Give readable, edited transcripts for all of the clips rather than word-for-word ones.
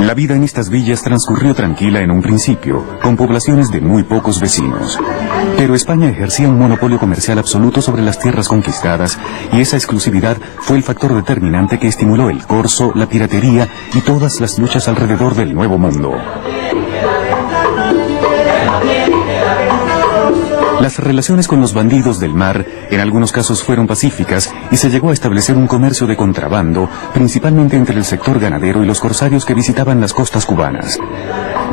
La vida en estas villas transcurrió tranquila en un principio, con poblaciones de muy pocos vecinos. Pero España ejercía un monopolio comercial absoluto sobre las tierras conquistadas, y esa exclusividad fue el factor determinante que estimuló el corso, la piratería y todas las luchas alrededor del Nuevo Mundo. Las relaciones con los bandidos del mar en algunos casos fueron pacíficas y se llegó a establecer un comercio de contrabando, principalmente entre el sector ganadero y los corsarios que visitaban las costas cubanas.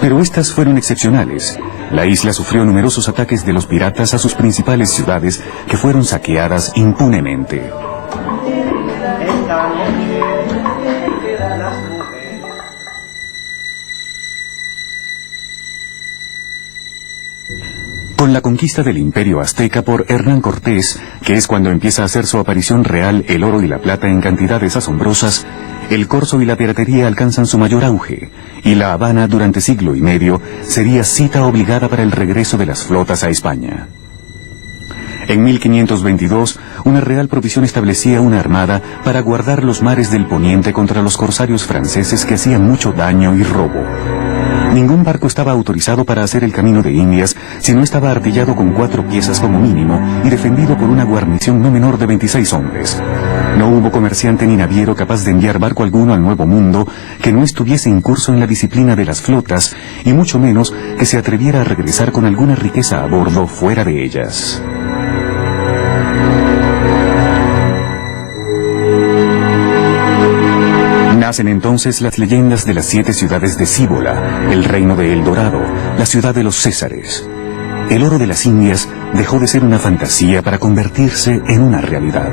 Pero estas fueron excepcionales. La isla sufrió numerosos ataques de los piratas a sus principales ciudades, que fueron saqueadas impunemente. Con la conquista del Imperio Azteca por Hernán Cortés, que es cuando empieza a hacer su aparición real el oro y la plata en cantidades asombrosas, el corso y la piratería alcanzan su mayor auge, y La Habana durante siglo y medio sería cita obligada para el regreso de las flotas a España. En 1522, una real provisión establecía una armada para guardar los mares del poniente contra los corsarios franceses que hacían mucho daño y robo. Ningún barco estaba autorizado para hacer el camino de Indias si no estaba artillado con 4 piezas como mínimo y defendido por una guarnición no menor de 26 hombres. No hubo comerciante ni naviero capaz de enviar barco alguno al Nuevo Mundo que no estuviese incurso en la disciplina de las flotas, y mucho menos que se atreviera a regresar con alguna riqueza a bordo fuera de ellas. Nacen entonces las leyendas de las 7 ciudades de Cíbola, el reino de El Dorado, la ciudad de los Césares. El oro de las Indias dejó de ser una fantasía para convertirse en una realidad.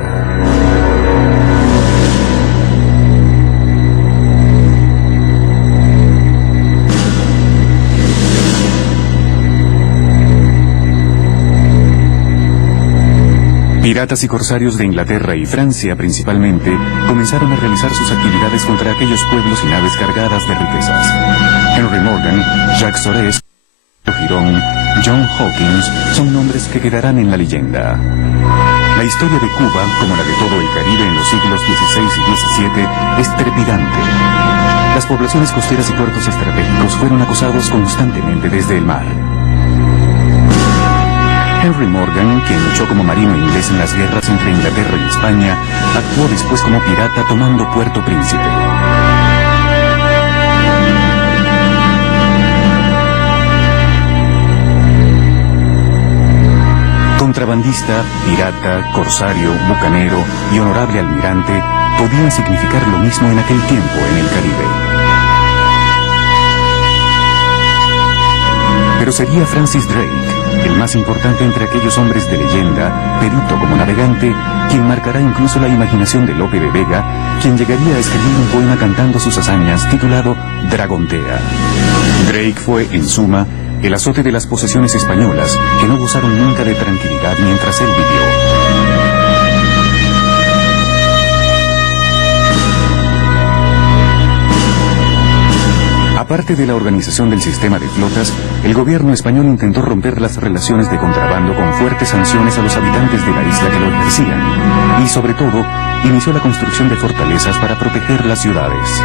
Piratas y corsarios de Inglaterra y Francia principalmente comenzaron a realizar sus actividades contra aquellos pueblos y naves cargadas de riquezas. Henry Morgan, Jacques Sorés, Girón, John Hawkins son nombres que quedarán en la leyenda. La historia de Cuba, como la de todo el Caribe en los siglos XVI y XVII, es trepidante. Las poblaciones costeras y puertos estratégicos fueron acosados constantemente desde el mar. Henry Morgan, quien luchó como marino inglés en las guerras entre Inglaterra y España, actuó después como pirata tomando Puerto Príncipe. Contrabandista, pirata, corsario, bucanero y honorable almirante podían significar lo mismo en aquel tiempo en el Caribe. Pero sería Francis Drake, el más importante entre aquellos hombres de leyenda, perito como navegante, quien marcará incluso la imaginación de Lope de Vega, quien llegaría a escribir un poema cantando sus hazañas titulado Dragontea. Drake fue, en suma, el azote de las posesiones españolas, que no gozaron nunca de tranquilidad mientras él vivió. Aparte de la organización del sistema de flotas, el gobierno español intentó romper las relaciones de contrabando con fuertes sanciones a los habitantes de la isla que lo ejercían, y sobre todo, inició la construcción de fortalezas para proteger las ciudades.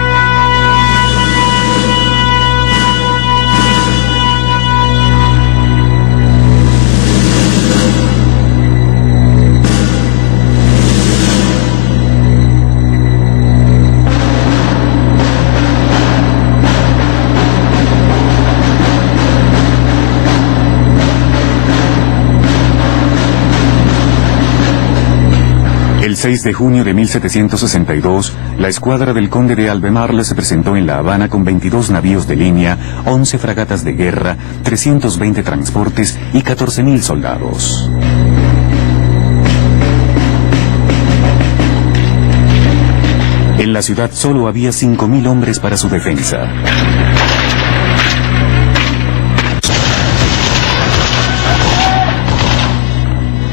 El 6 de junio de 1762, la escuadra del conde de Albemarle se presentó en La Habana con 22 navíos de línea, 11 fragatas de guerra, 320 transportes y 14.000 soldados. En la ciudad solo había 5.000 hombres para su defensa.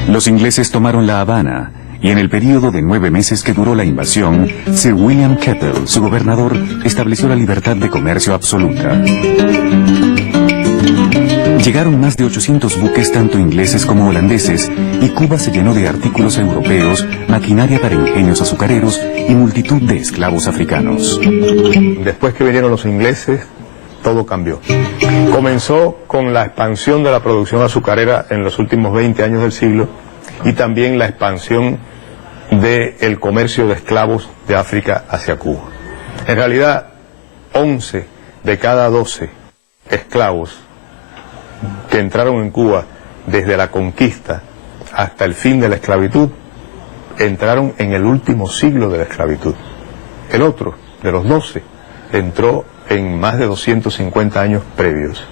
Los ingleses tomaron La Habana, y en el período de 9 meses que duró la invasión, Sir William Keppel, su gobernador, estableció la libertad de comercio absoluta. Llegaron más de 800 buques tanto ingleses como holandeses y Cuba se llenó de artículos europeos, maquinaria para ingenios azucareros y multitud de esclavos africanos. Después que vinieron los ingleses, todo cambió. Comenzó con la expansión de la producción azucarera en los últimos 20 años del siglo y también la expansión del comercio de esclavos de África hacia Cuba. En realidad, 11 de cada 12 esclavos que entraron en Cuba desde la conquista hasta el fin de la esclavitud, entraron en el último siglo de la esclavitud. El otro, de los 12, entró en más de 250 años previos.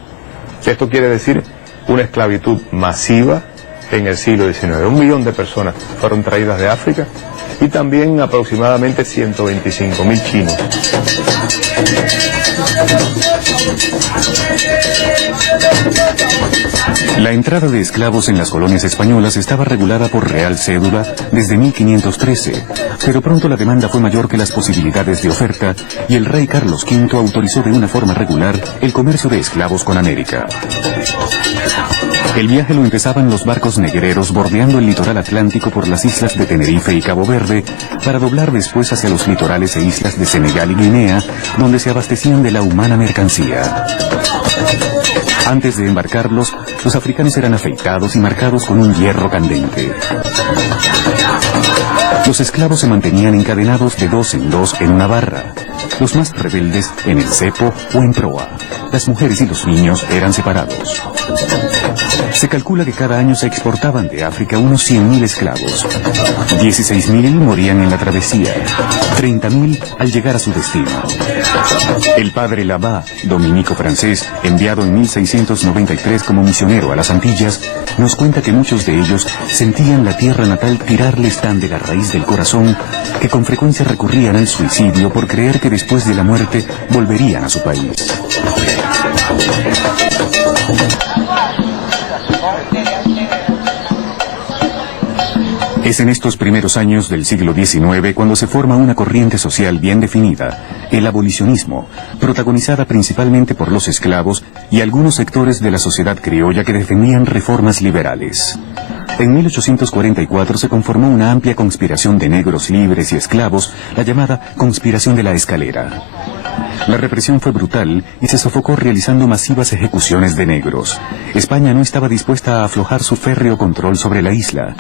Esto quiere decir una esclavitud masiva en el siglo XIX. 1 millón de personas fueron traídas de África y también aproximadamente 125.000 chinos. La entrada de esclavos en las colonias españolas estaba regulada por Real Cédula desde 1513, pero pronto la demanda fue mayor que las posibilidades de oferta y el rey Carlos V autorizó de una forma regular el comercio de esclavos con América. El viaje lo empezaban los barcos negreros bordeando el litoral atlántico por las islas de Tenerife y Cabo Verde para doblar después hacia los litorales e islas de Senegal y Guinea, donde se abastecían de la humana mercancía. Antes de embarcarlos, los africanos eran afeitados y marcados con un hierro candente. Los esclavos se mantenían encadenados de 2 en 2 en una barra. Los más rebeldes en el cepo o en proa. Las mujeres y los niños eran separados. Se calcula que cada año se exportaban de África unos 100.000 esclavos. 16.000 morían en la travesía, 30.000 al llegar a su destino. El padre Labat, dominico francés, enviado en 1693 como misionero a las Antillas, nos cuenta que muchos de ellos sentían la tierra natal tirarles tan de la raíz del corazón que con frecuencia recurrían al suicidio por creer que después de la muerte volverían a su país. Es en estos primeros años del siglo XIX cuando se forma una corriente social bien definida, el abolicionismo, protagonizada principalmente por los esclavos y algunos sectores de la sociedad criolla que defendían reformas liberales. En 1844 se conformó una amplia conspiración de negros libres y esclavos, la llamada Conspiración de la Escalera. La represión fue brutal y se sofocó realizando masivas ejecuciones de negros. España no estaba dispuesta a aflojar su férreo control sobre la isla.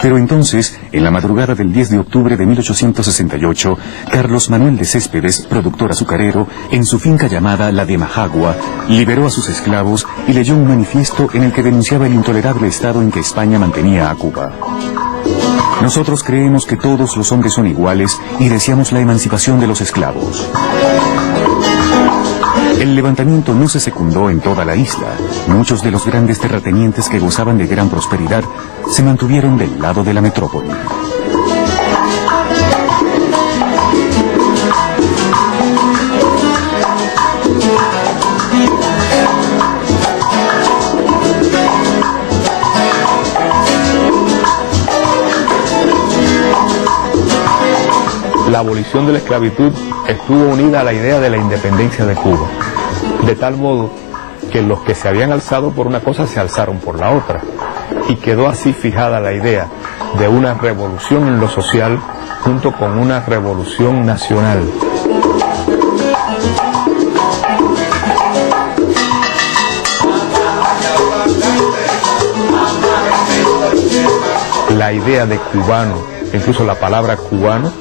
Pero entonces, en la madrugada del 10 de octubre de 1868, Carlos Manuel de Céspedes, productor azucarero, en su finca llamada La de Majagua, liberó a sus esclavos y leyó un manifiesto en el que denunciaba el intolerable estado en que España mantenía a Cuba. Nosotros creemos que todos los hombres son iguales y deseamos la emancipación de los esclavos. El levantamiento no se secundó en toda la isla. Muchos de los grandes terratenientes que gozaban de gran prosperidad se mantuvieron del lado de la metrópoli. La abolición de la esclavitud estuvo unida a la idea de la independencia de Cuba, de tal modo que los que se habían alzado por una cosa se alzaron por la otra, y quedó así fijada la idea de una revolución en lo social junto con una revolución nacional. La idea de cubano, incluso la palabra cubano,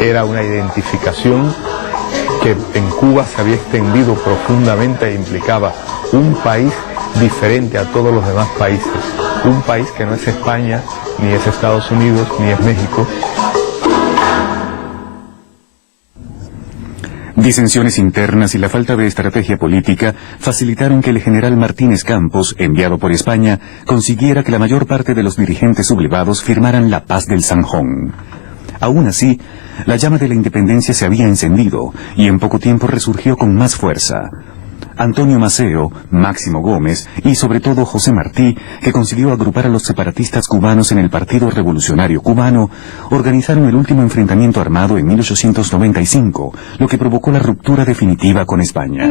era una identificación que en Cuba se había extendido profundamente e implicaba un país diferente a todos los demás países, un país que no es España, ni es Estados Unidos, ni es México. Disensiones internas y la falta de estrategia política facilitaron que el general Martínez Campos, enviado por España, consiguiera que la mayor parte de los dirigentes sublevados firmaran la Paz del Zanjón. Aún así, la llama de la independencia se había encendido y en poco tiempo resurgió con más fuerza. Antonio Maceo, Máximo Gómez y sobre todo José Martí, que consiguió agrupar a los separatistas cubanos en el Partido Revolucionario Cubano, organizaron el último enfrentamiento armado en 1895, lo que provocó la ruptura definitiva con España.